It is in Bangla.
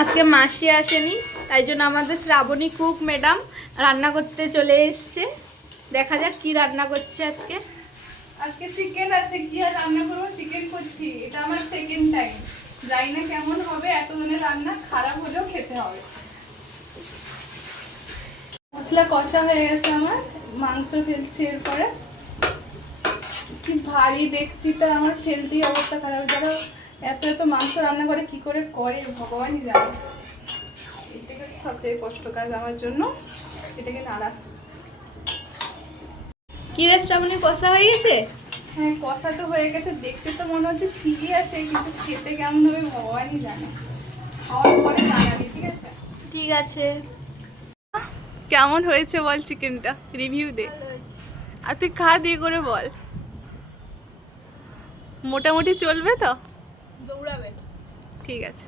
আজকে মাসি আসেনি, তাই জন্য আমাদের শ্রাবণী কুক ম্যাডাম রান্না করতে চলে এসছে। দেখা যাক কি রান্না করছে আজকে। আজকে চিকেন আছে, কি আর রান্না করবো, চিকেন করছি। এটা আমার সেকেন্ড টাইম, জানি না কেমন হবে। এতজনের রান্না খারাপ হলেও খেতে হবে। মশলা কষা হয়ে গেছে আমার, মাংস ফেলছি এরপরে। কি ভারী দেখছিটা, আমার ফেলতেই অবস্থা খারাপ। যারা এত এত মাংস রান্না করে কি করে ভগবানই জানে। এটাকে সব থেকে কষ্ট কাজ আমার জন্য, এটাকে নাড়া। কি রে শ্রাবণী, কষা হয়ে গেছে? হ্যাঁ, কষা তো হয়ে গেছে। দেখতে তো মনে হচ্ছে ঠিকই আছে, কিন্তু খেতে কেমন হবে ভগবানই জানে। খাওয়ার পরে জানাবি, ঠিক আছে? ঠিক আছে। কেমন হয়েছে বল চিকেনটা, রিভিউ দে। আর তুই খা দিয়ে করে বল। মোটামুটি চলবে তো? দৌড়াবে। ঠিক আছে।